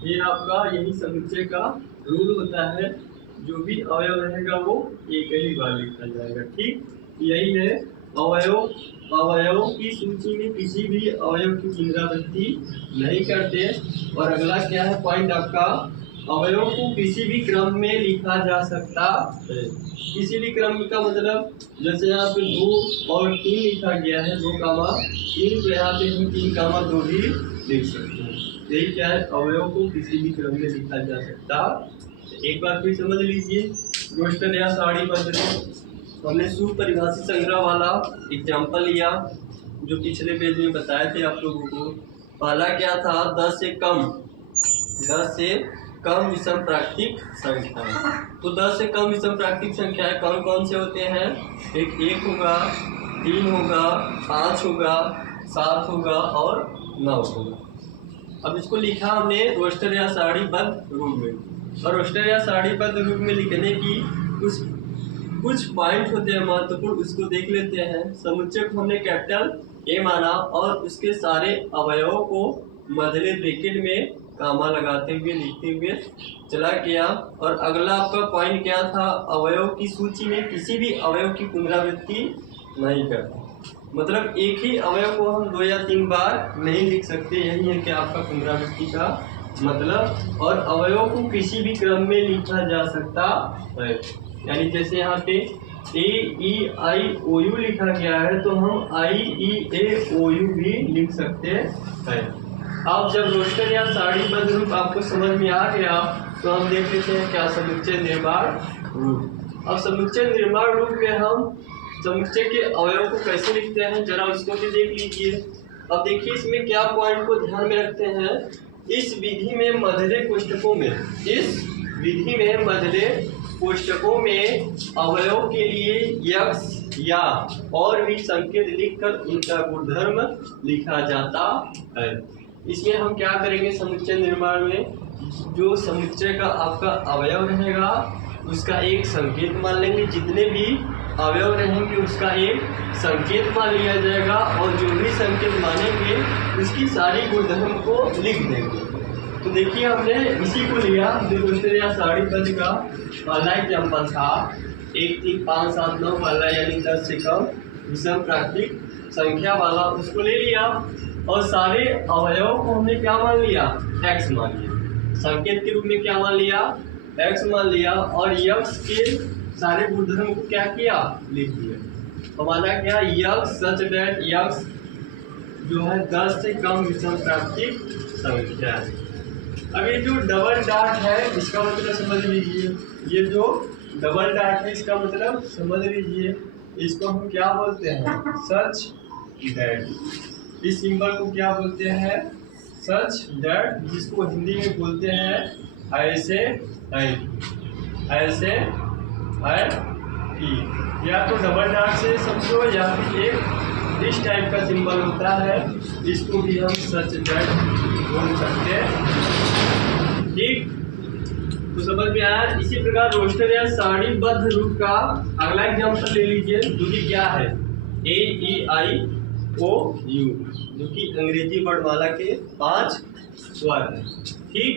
ये आपका यही समुच्चय का रूल होता है, जो भी अवयव रहेगा वो एक ही बार लिखा जाएगा। ठीक, यही है अवयवों की सूची में किसी भी अवयव की पुनरावृत्ति नहीं करते। और अगला क्या है पॉइंट आपका, अवयवों को किसी भी क्रम में लिखा जा सकता है। किसी भी क्रम का मतलब जैसे यहाँ पे 2 और 3 लिखा गया है, 2 कामा 3, तो यहाँ पे हम 3 कामा 2 भी लिख सकते हैं। यही क्या है, अवयव को किसी भी क्रम में लिखा जा सकता। एक बार फिर समझ लीजिए, रोस्टर या सारणीबद्ध हमने सुपरिभाषित संग्रह वाला एग्जाम्पल लिया जो पिछले पेज में बताए थे आप लोगों को। पहला क्या था, 10 से कम विषम प्राकृतिक संख्या। तो 10 से कम विषम प्राकृतिक संख्याएं कौन कौन से होते हैं, एक होगा, 3 होगा, 5 होगा, 7 होगा और 9 होगा। अब इसको लिखा हमने रोस्टर या सारणीबद्ध रूप में। और रोस्टर या सारणीबद्ध रूप में लिखने की कुछ पॉइंट होते हैं महत्वपूर्ण, उसको देख लेते हैं। समुच्चय को हमने कैपिटल ए माना और उसके सारे अवयवों को मझले ब्रैकेट में कामा लगाते हुए लिखते हुए चला गया। और अगला आपका पॉइंट क्या था, अवयव की सूची में किसी भी अवयव की पुनरावृत्ति नहीं करते। मतलब एक ही अवयव को हम 2 या 3 बार नहीं लिख सकते, यही है कि आपका पुनरावृत्ति का मतलब। और अवयव को किसी भी क्रम में लिखा जा सकता है, यानी जैसे यहाँ पे AEIOU लिखा गया है तो हम IEAOU भी लिख सकते हैं। अब जब रोस्टर या सारणीबद्ध रूप आपको समझ में आ गया तो हम देख लेते हैं क्या समुच्चय निर्माण रूप। अब समुच्चय निर्माण रूप में हम समुच्चय के अवयव को कैसे लिखते हैं जरा उसको भी देख लीजिए। अब देखिए इसमें क्या पॉइंट को ध्यान में रखते हैं। इस विधि में मझले कोष्ठकों में अवयव के लिए यक्स या और भी संकेत लिखकर उनका गुणधर्म लिखा जाता है। इसमें हम क्या करेंगे, समुच्चय निर्माण में जो समुच्चय का आपका अवयव रहेगा उसका एक संकेत मान लेंगे, जितने भी अवयव रहेंगे उसका एक संकेत मान लिया जाएगा और जो भी संकेत मानेंगे उसकी सारी गुणधर्म को लिख देंगे। तो देखिए हमने इसी को लिया जो रोस्टर या सारणीबद्ध का पहला एग्जाम्पल था, 1 3 5 7 9 वाला, यानी 10 से कम विषम प्राकृतिक संख्या वाला, उसको ले लिया और सारे अवयवों को हमने क्या मान लिया, एक्स मान लिया। संकेत के रूप में क्या मान लिया, एक्स मान लिया। और यक्स के सारे गुणधर्म को क्या किया, लिख दिया। तो माना क्या, यक्स सच दैट यक्स जो है 10 से कम विषम प्राकृतिक संख्या है। अब ये जो डबल डॉट है इसका मतलब समझ लीजिए, ये जो डबल डॉट है इसका मतलब समझ लीजिए, इसको हम क्या बोलते हैं, सच दैट। इस सिंबल को क्या बोलते हैं, सच दैट, जिसको हिंदी में बोलते हैं ऐसे है, ऐसे है कि, या तो डबल डॉट से समझो या फिर एक इस टाइप का सिंबल होता है, इसको भी हम सच दैट बोल सकते हैं। ठीक, तो समझ में आया। इसी प्रकार रोस्टर या सारणीबद्ध रूप का अगला एग्जाम्पल ले लीजिए, जो कि क्या है, AEIOU, जो कि अंग्रेजी वर्णमाला के 5 स्वर है। ठीक,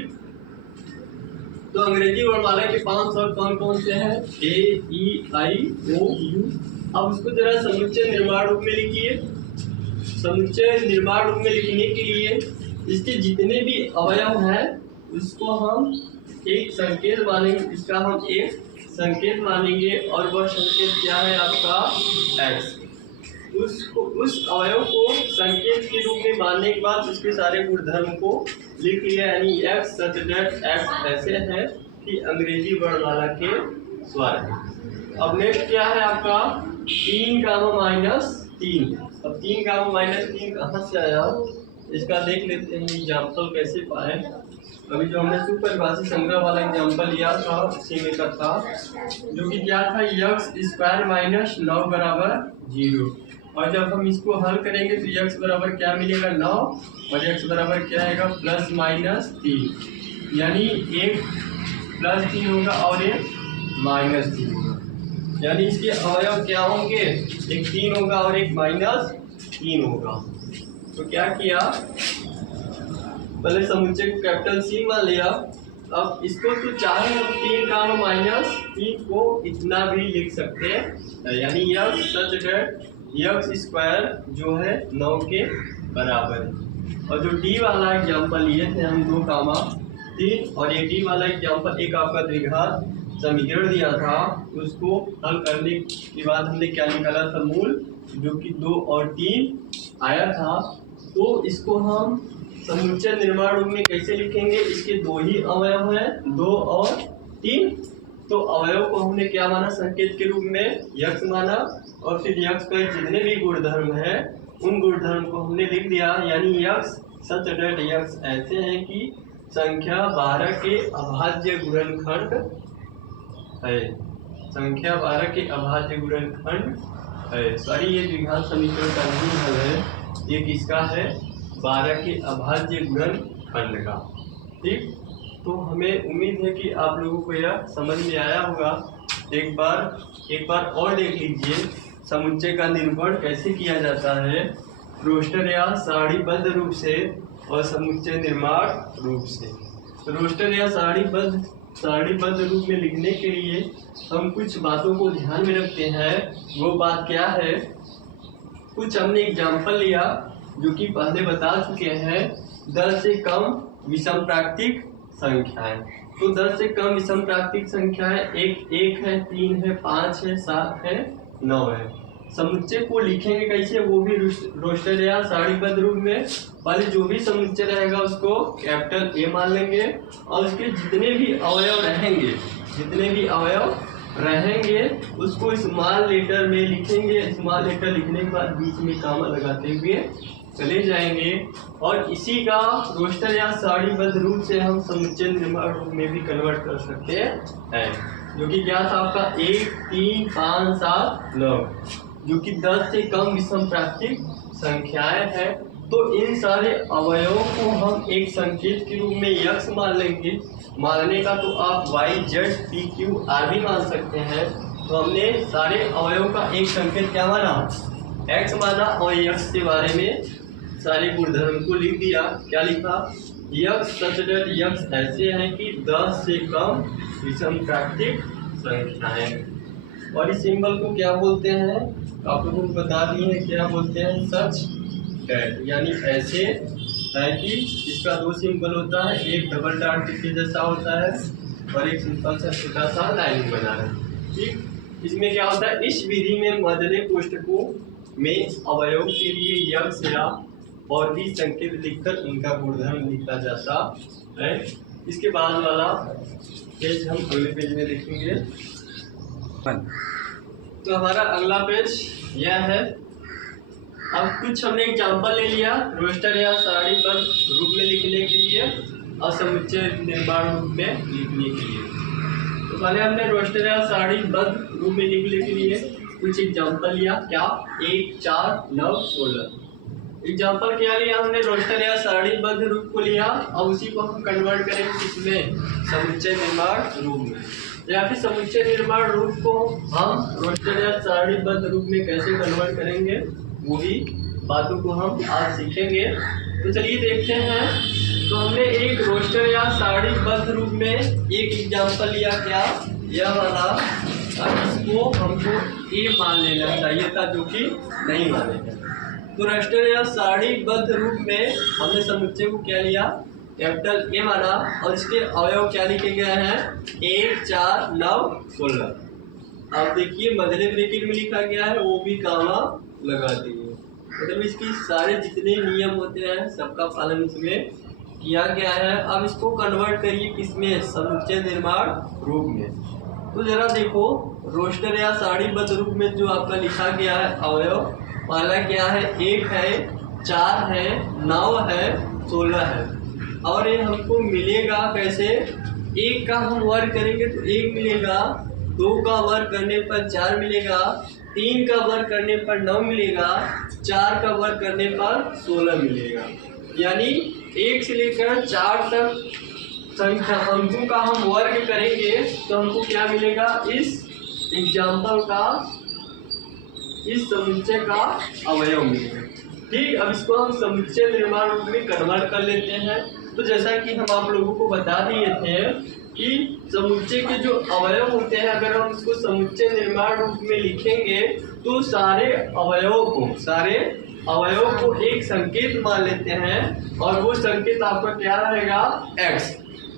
तो अंग्रेजी वर्णमाला के 5 स्वर कौन कौन से हैं, AEIOU। अब उसको जरा समुच्चय निर्माण रूप में लिखिए। समुच्चय निर्माण रूप में लिखने के लिए इसके जितने भी अवयव हैं उसको हम एक संकेत मानेंगे, इसका हम एक संकेत मानेंगे और वह संकेत क्या है आपका, एक्स। उस अवयव को संकेत के रूप में मानने के बाद उसके सारे गुणधर्म को लिख लिया, यानी एक्स सच दैट एक्स ऐसे है कि अंग्रेजी वर्णमाला के स्वर है। अब नेक्स्ट क्या है आपका, 3 - -3। अब 3 - -3 कहाँ से आया, इसका देख लेते हैं एग्जाम्पल कैसे पाए। अभी जो हमने सुपरिभाषी संग्रह वाला एग्जाम्पल लिया था उसी में का था, जो कि क्या था, यक्स स्क्वायर माइनस 9 बराबर 0। और जब हम इसको हल करेंगे तो यक्स बराबर क्या मिलेगा 9 और यक्स बराबर क्या आएगा प्लस माइनस 3, यानी एक प्लस 3 होगा और एक माइनस 3 होगा। यानी इसके अवयव क्या होंगे, एक 3 होगा और एक माइनस 3 होगा। तो क्या किया, पहले समुच्चय को कैपिटल सी मान लिया। अब इसको तो चाहे हम 3 का माइनस 3 को इतना भी लिख सकते हैं, यानी x such that x square जो है 9 के बराबर है। और जो डी वाला एग्जाम्पल लिए थे हम 2 कामा 3 और ये डी वाला एग्जाम्पल एक आपका द्विघात समीकरण दिया था, उसको हल करने के बाद हमने क्या निकाला था मूल, जो कि 2 और 3 आया था। तो इसको हम समुच्चय निर्माण रूप में कैसे लिखेंगे, इसके 2 ही अवयव हैं 2 और 3। तो अवयव को हमने क्या माना, संकेत के रूप में यक्स माना, और फिर यक्स का जितने भी गुणधर्म है उन गुणधर्म को हमने लिख दिया। यानी यक्स सच दैट यक्स ऐसे है कि संख्या 12 के अभाज्य गुणनखंड है, संख्या 12 के अभाज्य गुणनखंड है। सॉरी, ये द्विघात समीकरण का नहीं हल है, ये किसका है, 12 के अभाज्य गुणनखंड का। ठीक, तो हमें उम्मीद है कि आप लोगों को यह समझ में आया होगा। एक बार और देख लीजिए समुच्चय का निरूपण कैसे किया जाता है, रोस्टर या सारणीबद्ध रूप से और समुच्चय निर्माण रूप से। तो रोस्टर या सारणीबद्ध रूप में लिखने के लिए हम कुछ बातों को ध्यान में रखते हैं। वो बात क्या है, कुछ हमने एग्जाम्पल लिया जो कि पहले बता चुके हैं, 10 से कम विषम प्राकृतिक संख्याएं। तो 10 से कम विषम प्राकृतिक संख्याएं 1 है, 3 है, 5 है, 7 है, 9 है। समुच्चय को लिखेंगे कैसे, वो भी रोस्टर या सारणीबद्ध रूप में। पहले जो भी समुच्चय रहेगा उसको कैपिटल ए मान लेंगे और उसके जितने भी अवयव रहेंगे उसको स्मॉल लेटर में लिखेंगे। स्मॉल लेटर लिखने के बाद बीच में कामा लगाते हुए चले जाएंगे, और इसी का रोस्टर या सारणीबद्ध रूप से हम समुच्चय निर्माण रूप में भी कन्वर्ट कर सकते हैं, जो कि क्या था आपका 1, 3, 5, 7, 9, जो कि 10 से कम विषम प्राकृतिक संख्याएं हैं। तो इन सारे अवयवों को हम एक संकेत के रूप में यक्स मान लेंगे। मानने का तो आप y, z, p, q, r भी मान सकते हैं। तो हमने सारे अवयवों का एक संकेत क्या माना, x माना, और यक्स के बारे में सारे गुणधर्म को लिख दिया। क्या लिखा, यक्स सच दैट यक्स ऐसे है कि 10 से कम विषम प्राकृतिक संख्याएं। और इस सिंबल को क्या बोलते हैं, आप लोगों को बता दिए हैं, क्या बोलते हैं, सच दैट, यानी ऐसे है कि इसका 2 सिंबल होता है, एक डबल डॉट के जैसा होता है और एक सिंपल सा छोटा सा लाइन बना है। ठीक, इसमें क्या होता है, इस विधि में मध्यले कोष्ठकों में अवयव के लिए यक्स या और भी संकेत लिखकर उनका गुणधर्म लिखा जाता है। इसके बाद वाला पेज हम अगले पेज में देखेंगे। तो हमारा अगला पेज यह है। अब कुछ हमने एग्जाम्पल ले लिया रोस्टर या सारणीबद्ध रूप में लिखने के लिए और समुच्चय निर्माण रूप में लिखने के लिए। तो पहले हमने रोस्टर या सारणीबद्ध रूप में लिखने के लिए कुछ एग्जाम्पल लिया। क्या, 1, 4, 9, 16 एग्जाम्पल क्या लिया हमने, रोस्टर या सारणीबद्ध रूप को लिया और उसी को हम कन्वर्ट करेंगे किसमें, समुच्चय निर्माण रूप में। या फिर समुच्चय निर्माण रूप को हम रोस्टर या सारणीबद्ध रूप में कैसे कन्वर्ट करेंगे, वही बातों को हम आज सीखेंगे। तो चलिए देखते हैं। तो हमने एक रोस्टर या सारणीबद्ध रूप में एक एग्जाम्पल लिया, क्या, यह वाला, इसको हमको ए मान लेना चाहिए था जो कि नहीं मानेगा। तो रोस्टर या सारणीबद्ध रूप में हमने समुच्चय को क्या लिया, कैपिटल ए माना, और इसके अवयव क्या लिखे गए हैं, 1, 4, 9, 16। आप देखिए मध्यले ब्रैकेट में लिखा गया है, वो भी कामा लगा दिए। मतलब इसकी सारे जितने नियम होते हैं सबका पालन इसमें किया गया है। अब इसको कन्वर्ट करिए किसमें, समुच्चय निर्माण रूप में। तो जरा देखो, रोस्टर या सारणीबद्ध रूप में जो आपका लिखा गया है अवयव, पहला क्या है, 1 है, 4 है, 9 है, 16 है। और ये हमको मिलेगा कैसे? एक का हम वर्ग करेंगे तो 1 मिलेगा, 2 का वर्ग करने पर 4 मिलेगा, 3 का वर्ग करने पर 9 मिलेगा, 4 का वर्ग करने पर 16 मिलेगा। यानी 1 से लेकर 4 तक संख्या अंकों का हम वर्ग करेंगे तो हमको क्या मिलेगा? इस एग्जाम्पल का, इस समुच्चय का अवयव मिलेगा। ठीक, अब इसको हम समुच्चय निर्माण रूप में कन्वर्ट कर लेते हैं। तो जैसा कि हम आप लोगों को बता दिए थे कि समुच्चय के जो अवयव होते हैं, अगर हम इसको समुच्चय निर्माण रूप में लिखेंगे तो सारे अवयवों को एक संकेत मान लेते हैं और वो संकेत आपका क्या रहेगा? x।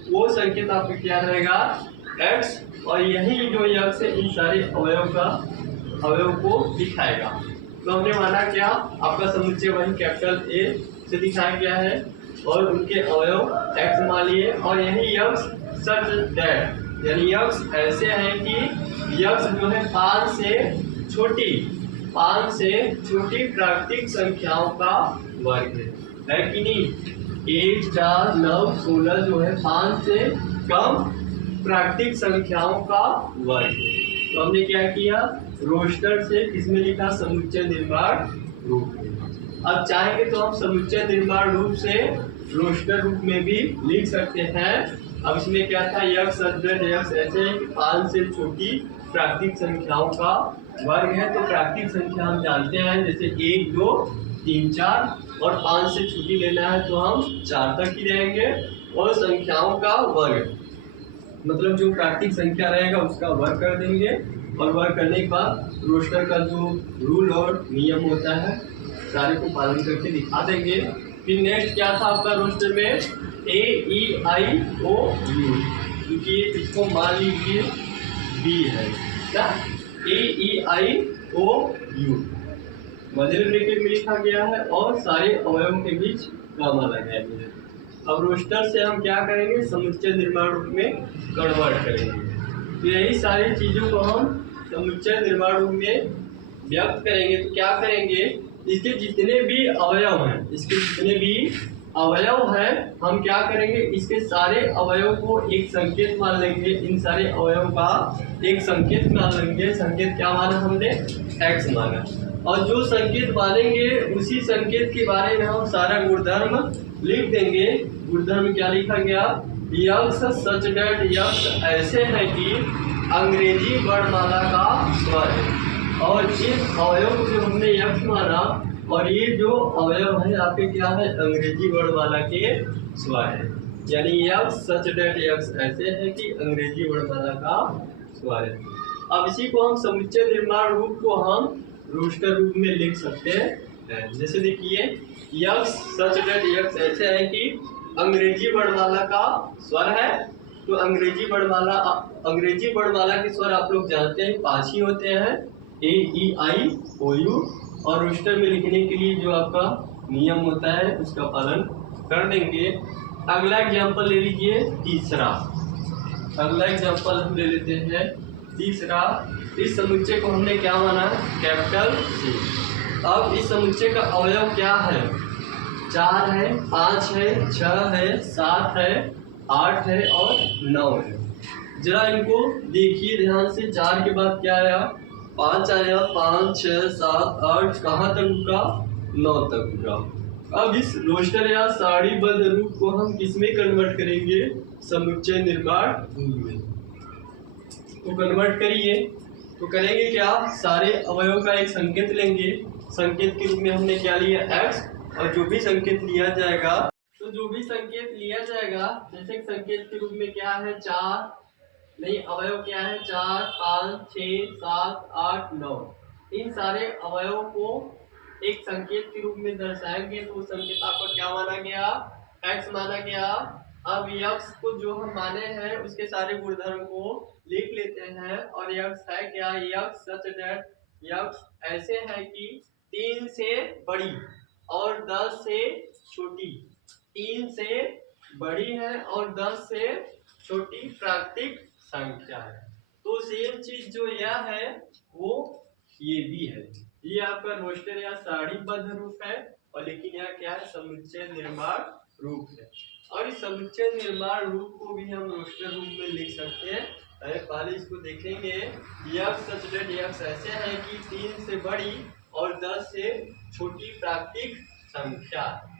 वो संकेत आपका क्या रहेगा? x। और यही जो यक्ष है इन सारे अवयव को दिखाएगा। तो हमने माना क्या? आपका समुच्चय वही कैपिटल A से दिखाया गया है और उनके अवयव x मान लिए। और यही यक्ष सच दैट, यानी यक्ष ऐसे है कि यक्ष जो है 5 से छोटी प्राकृतिक संख्याओं का वर्ग है कि नहीं? 1, 4, 9, 16 जो है 5 से कम प्राकृतिक संख्याओं का वर्ग है। तो हमने क्या किया? रोस्टर से किसमें लिखा? समुच्चय निर्माण रूप में। अब चाहेंगे तो हम समुच्चय निर्माण रूप से रोस्टर रूप में भी लिख सकते हैं। अब इसमें क्या था? यक्ष ऐसे है कि 5 से छोटी प्राकृतिक संख्याओं का वर्ग है। तो प्राकृतिक संख्या हम जानते हैं, जैसे 1, 2, 3, 4 और 5 से छोटी लेना है तो हम 4 तक ही रहेंगे। और संख्याओं का वर्ग मतलब जो प्राकृतिक संख्या रहेगा उसका वर्ग कर देंगे और वर्ग करने के बाद रोस्टर का जो रूल और नियम होता है सारे को पालन करके दिखा देंगे। फिर नेक्स्ट क्या था आपका रोस्टर में? AEIOU, क्योंकि इसको मान लीजिए B है क्या? AEIOU मध्य ब्रैकेट में लिखा गया है और सारे अवयवों के बीच गामा लगाया गया है। अब रोस्टर से हम क्या करेंगे? समुच्चय निर्माण रूप में कन्वर्ट करेंगे। तो यही सारी चीजों को हम समुच्चय निर्माण रूप में व्यक्त करेंगे। तो क्या करेंगे? इसके जितने भी अवयव हैं हम क्या करेंगे? इसके सारे अवयव को एक संकेत मान लेंगे। इन सारे अवयव का एक संकेत मान लेंगे। संकेत क्या माना हमने? x माना। और जो संकेत मानेंगे उसी संकेत के बारे में हम सारा गुणधर्म लिख देंगे। गुणधर्म क्या लिखा गया? यक्ष सच दैट यक्ष ऐसे है कि अंग्रेजी वर्णमाला का स्वर है। और इस अवयव को जो हमने यक्ष माना और ये जो अवयव है आपके क्या है? अंग्रेजी वर्णमाला के स्वर है। यानी यक्ष सच दैट यक्ष ऐसे है कि अंग्रेजी वर्णमाला का स्वर है। अब इसी को हम समुच्चय निर्माण रूप को हम रोस्टर रूप में लिख सकते हैं। जैसे देखिए, यक्ष सच दैट यक्ष ऐसे है कि अंग्रेजी वर्णमाला का स्वर है। तो अंग्रेजी वर्णमाला के स्वर आप लोग जानते हैं 5 ही होते हैं, AEIOU। और रोस्टर में लिखने के लिए जो आपका नियम होता है उसका पालन कर देंगे। अगला एग्जाम्पल ले लीजिए तीसरा। अगला एग्जाम्पल हम ले लेते हैं तीसरा। इस समुच्चय को हमने क्या माना? Capital C। अब इस समुच्चय का अवयव क्या है? 4 है, 5 है, 6 है, 7 है, 8 है और 9 है। जरा इनको देखिए ध्यान से। 4 के बाद क्या आया? 5 आया, 5, 6, 7, 8 कहाँ तक रुका? 9 तक रुका। अब इस रोस्टर या सारणीबद्ध रूप को हम किसमें कन्वर्ट करेंगे? समुच्चय निर्माण रूप में। तो कन्वर्ट करिए। तो करेंगे क्या? सारे अवयव का एक संकेत लेंगे। संकेत के रूप में हमने क्या लिया? x। और जो भी संकेत लिया जाएगा जैसे संकेत के रूप में क्या है? 4 नहीं, अवयव क्या है? 4, 5, 6, 7, 8, 9। इन सारे अवयवों को एक संकेत के रूप में दर्शाएंगे तो संकेत आपका क्या माना गया? x माना गया। अब यक्ष को जो हम माने हैं उसके सारे गुणधर्म को लिख लेते हैं। और यक्ष है क्या? यक्ष सच दैट यक्ष ऐसे है कि 3 से बड़ी और 10 से छोटी, 3 से बड़ी है और 10 से छोटी प्राकृतिक संख्या है। तो सेम चीज जो यह है वो ये भी है। ये आपका रोस्टर या सारणीबद्ध रूप है और लेकिन यह क्या है, समुच्चय निर्माण रूप है। और इस समुच्चय निर्माण रूप को भी हम रोस्टर रूप में लिख सकते हैं। पहले इसको देखेंगे। यक्स सच दैट यक्स ऐसे है कि 3 से बड़ी और 10 से छोटी प्राकृतिक संख्या।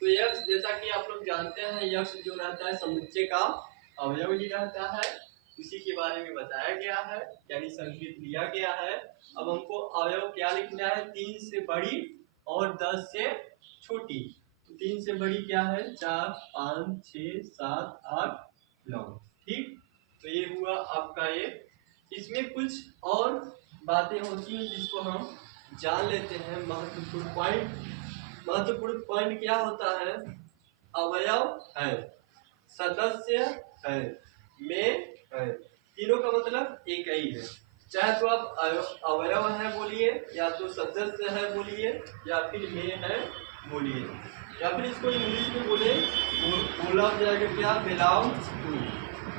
तो यक्स जैसा कि आप लोग जानते हैं, यक्स जो रहता है समुच्चय का अवयव ही रहता है, उसी के बारे में बताया गया है, यानी संकेत लिया गया है। अब हमको अवयव क्या लिखना है, 3 से बड़ी और 10 से छोटी। तो 3 से बड़ी क्या है, 4, 5, 6, 7, 8, 9। ठीक, तो ये हुआ आपका ये। इसमें कुछ और बातें होती हैं जिसको हम जान लेते हैं। महत्वपूर्ण पॉइंट क्या होता है, अवयव है, सदस्य है, में है, तीनों का मतलब एक ही है। चाहे तो आप अवयव है बोलिए, या तो सदस्य है बोलिए, या फिर में है बोलिए, या फिर इसको इंग्लिश में बोला जाएगा क्या, बिलोंग्स टू।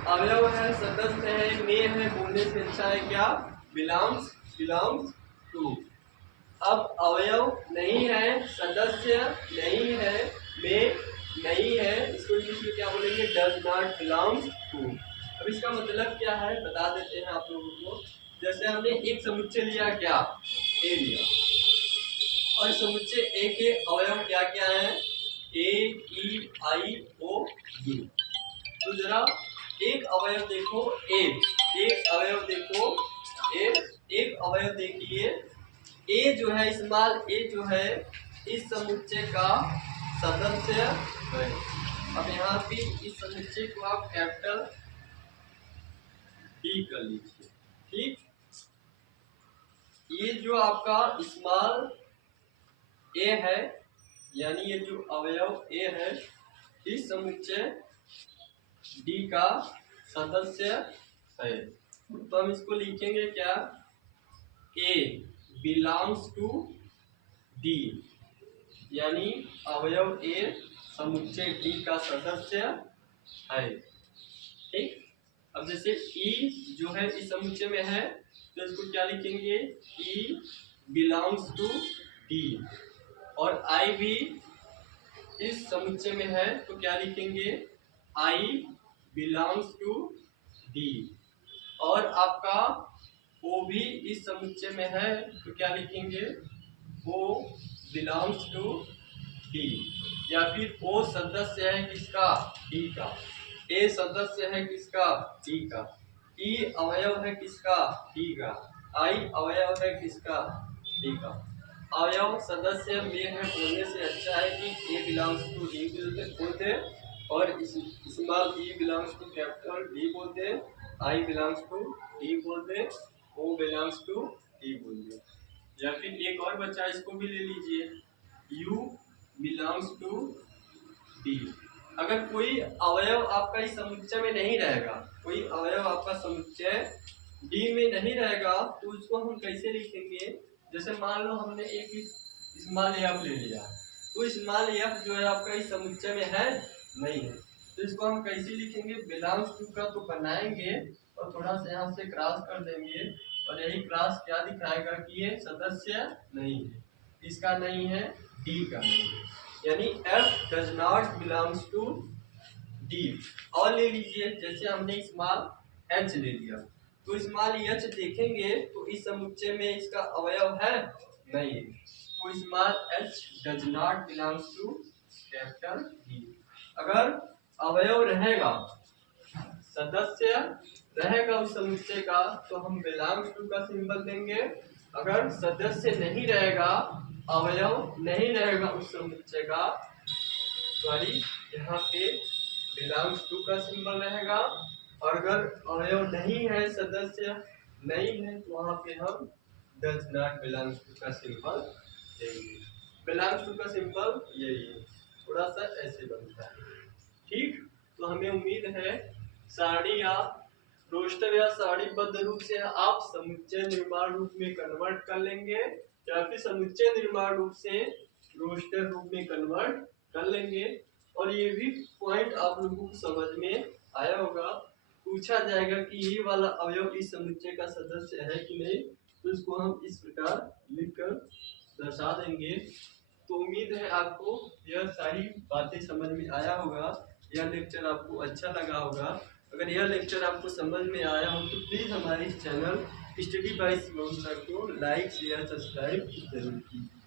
अवयव है, सदस्य है, में है, बोलने से अच्छा है क्या, बिलोंग्स टू। अब अवयव नहीं है, सदस्य नहीं है, में नहीं है, इसको इंग्लिश में क्या बोलेंगे, डज नॉट बिलोंग टू। अब इसका मतलब क्या है बता देते हैं आप लोगों को। जैसे हमने एक समुच्चय लिया, क्या, ए लिया, और समुच्चय ए के अवयव क्या क्या है, ए, ई, आई, ओ, यू। तो जरा एक अवयव देखो, एक अवयव देखो, एक अवयव देखिए, ए जो है, स्मॉल ए जो है, इस समुच्चय का सदस्य है। अब यहाँ पे इस समुच्चय को आप कैपिटल डी कर लीजिए। ठीक, ये जो आपका स्मॉल ए है, यानी ये जो अवयव ए है, इस समुच्चय डी का सदस्य है। तो हम इसको लिखेंगे क्या, ए बिलोंग्स टू डी, यानी अवयव ए समुच्चय डी का सदस्य है। ठीक, अब जैसे ई जो है इस समुच्चय में है, तो इसको क्या लिखेंगे, ई बिलोंग्स टू डी। और आई भी इस समुच्चय में है, तो क्या लिखेंगे, आई बिलोंग्स टू डी। और आपका ओ भी इस समुच्चय में है, तो क्या लिखेंगे, ओ बिलोंग्स टू डी। या फिर ओ सदस्य है किसका, डी का, ए सदस्य है किसका, डी का, ई अवयव है किसका, डी का, आई अवयव है किसका, डी का। अवयव सदस्य में है बोलने से अच्छा है कि ए बिलोंग्स टू डी बोलते, और small E belongs to capital D बोलते, आई बिलोंग्स टू डी बोलते, ओ बिलोंग्स टू डी बोलते। या फिर एक और बच्चा, इसको भी ले लीजिए, यू बिलोंग्स टू डी। अगर कोई अवयव आपका इस समुच्चय में नहीं रहेगा, कोई अवयव आपका समुच्चय डी में नहीं रहेगा, तो उसको हम कैसे लिखेंगे। जैसे मान लो हमने एक स्मॉल एफ ले लिया, तो स्मॉल एफ जो है आपका इस समुच्चय में है नहीं है, तो इसको हम कैसे लिखेंगे, बिलोंग्स टू का तो बनाएंगे और थोड़ा सा यहाँ से क्रॉस कर देंगे, और यही क्रॉस क्या दिखाएगा कि ये सदस्य नहीं है, इसका नहीं है, डी का नहीं है, यानी F does not belongs to D। और ले लीजिए, जैसे हमने स्मॉल h ले लिया, तो स्मॉल h देखेंगे तो इस समुच्चय में इसका अवयव है नहीं, तो small h does not belongs to capital D। अगर अवयव रहेगा, सदस्य रहेगा उस समुच्चय का, तो हम बिलोंग्स टू का सिंबल देंगे। अगर सदस्य नहीं रहेगा, अवयव नहीं रहेगा उस समुच्चय का, सॉरी, यहाँ पे बिलोंग्स टू का सिंबल रहेगा। और अगर अवयव नहीं है, सदस्य नहीं है, तो वहाँ पे हम डज नॉट बिलोंग्स टू का सिंबल देंगे। बिलोंग्स टू का सिंबल यही है, थोड़ा सा ऐसे बनता है। ठीक, तो हमें उम्मीद है सारणी या रोस्टर या सारणीबद्ध रूप से आप समुच्चय निर्माण रूप में कन्वर्ट कर लेंगे, या फिर समुच्चय निर्माण रूप से रोस्टर रूप में कन्वर्ट कर लेंगे। और ये भी पॉइंट आप लोगों को समझ में आया होगा। पूछा जाएगा कि ये वाला अवयव इस समुच्चय का सदस्य है कि नहीं, तो इसको हम इस प्रकार लिखकर दर्शा देंगे। तो उम्मीद है आपको यह सारी बातें समझ में आया होगा, यह लेक्चर आपको अच्छा लगा होगा। अगर यह लेक्चर आपको समझ में आया हो तो प्लीज़ हमारे इस channel study bye Shivam sir को लाइक शेयर सब्सक्राइब जरूर कीजिए।